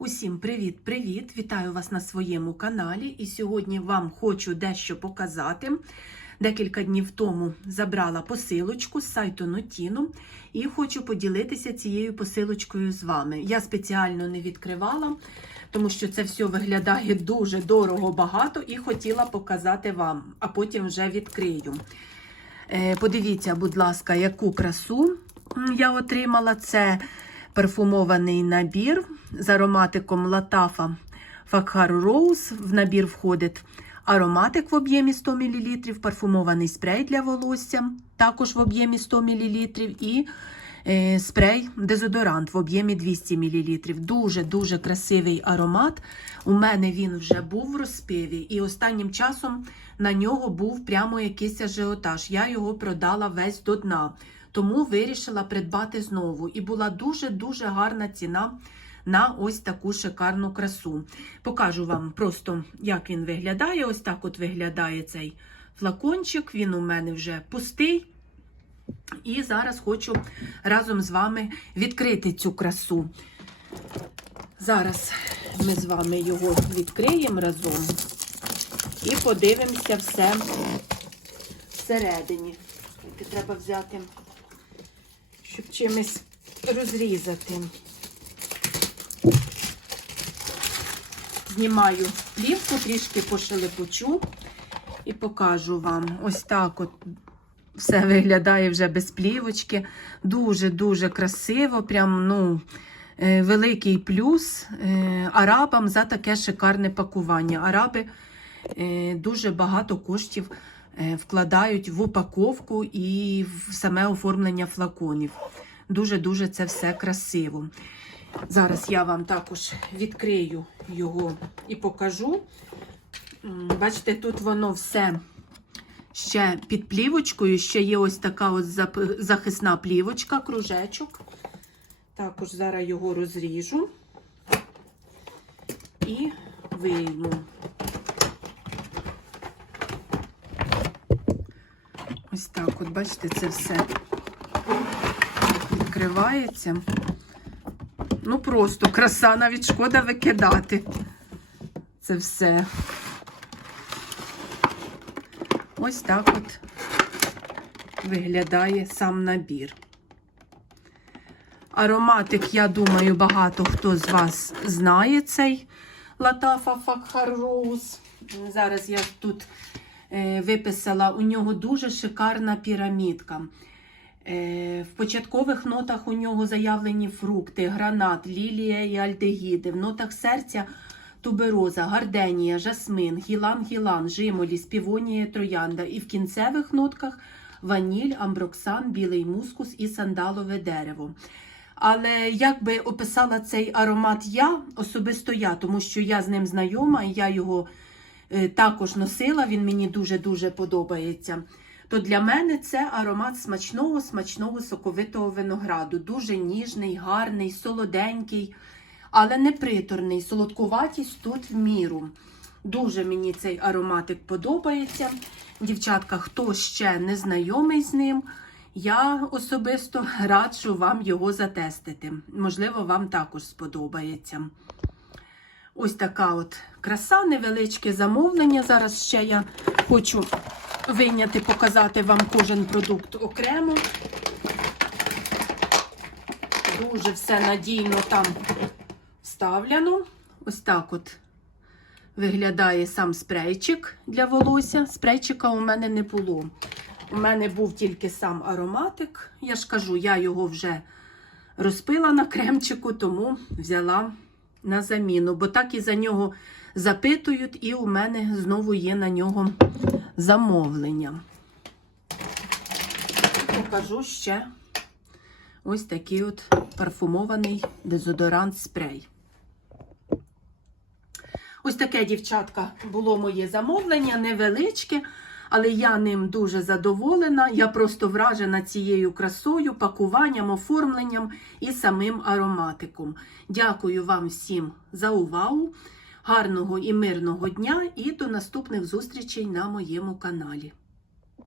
Усім привіт-привіт! Вітаю вас на своєму каналі. І сьогодні вам хочу дещо показати. Декілька днів тому забрала посилочку з сайту Notino і хочу поділитися цією посилочкою з вами. Я спеціально не відкривала, тому що це все виглядає дуже дорого багато і хотіла показати вам, а потім вже відкрию. Е, Подивіться, будь ласка, яку красу я отримала. Це парфумований набір з ароматиком Латафа Факхар Роуз. В набір входить ароматик в об'ємі 100 мл, парфумований спрей для волосся, також в об'ємі 100 мл, і е, спрей дезодорант в об'ємі 200 мл. Дуже-дуже красивий аромат. У мене він вже був в розпиві, і останнім часом на нього був прямо якийсь ажіотаж. Я його продала весь до дна. Тому вирішила придбати знову. І була дуже-дуже гарна ціна на ось таку шикарну красу. Покажу вам просто, як він виглядає. Ось так от виглядає цей флакончик. Він у мене вже пустий. І зараз хочу разом з вами відкрити цю красу. Зараз ми з вами його відкриємо разом і подивимося все всередині. Треба взяти, щоб чимось розрізати. Знімаю плівку, трішки пошелепочу і покажу вам. Ось так от все виглядає вже без плівочки. Дуже-дуже красиво. Прям, ну, е, великий плюс е, арабам за таке шикарне пакування. Араби е, дуже багато коштів вкладають в упаковку і в саме оформлення флаконів. Дуже-дуже це все красиво. Зараз я вам також відкрию його і покажу. Бачите, тут воно все ще під плівочкою, ще є ось така ось захисна плівочка, кружечок. Також зараз його розріжу і вийму. Ось так, от, бачите, це все відкривається. Ну, просто краса, навіть шкода викидати. Це все. Ось так от виглядає сам набір. Ароматик, я думаю, багато хто з вас знає цей Латафа Факхар Роуз. Зараз я тут е, виписала, у нього дуже шикарна пірамідка. Е, В початкових нотах у нього заявлені фрукти, гранат, лілія і альдегіди. В нотах серця тубероза, гарденія, жасмин, гілан-гілан, жимолі, співонія, троянда. І в кінцевих нотках ваніль, амброксан, білий мускус і сандалове дерево. Але як би описала цей аромат я, особисто я, тому що я з ним знайома, і я його е, також носила, він мені дуже-дуже подобається. То для мене це аромат смачного, смачного соковитого винограду. Дуже ніжний, гарний, солоденький, але не приторний. Солодкуватість тут в міру. Дуже мені цей ароматик подобається. Дівчатка, хто ще не знайомий з ним, я особисто раджу вам його затестити. Можливо, вам також сподобається. Ось така от краса, невеличке замовлення. Зараз ще я хочу вийняти, показати вам кожен продукт окремо. Дуже все надійно там вставлено. Ось так от виглядає сам спрейчик для волосся. Спрейчика у мене не було. У мене був тільки сам ароматик. Я ж кажу, я його вже розпила на кремчику, тому взяла на заміну, бо так і за нього запитують, і у мене знову є на нього замовлення. Покажу ще ось такий от парфумований дезодорант спрей. Ось таке, дівчатка, було моє замовлення, невеличке, але я ним дуже задоволена. Я просто вражена цією красою, пакуванням, оформленням і самим ароматиком. Дякую вам всім за увагу. Гарного і мирного дня і до наступних зустрічей на моєму каналі.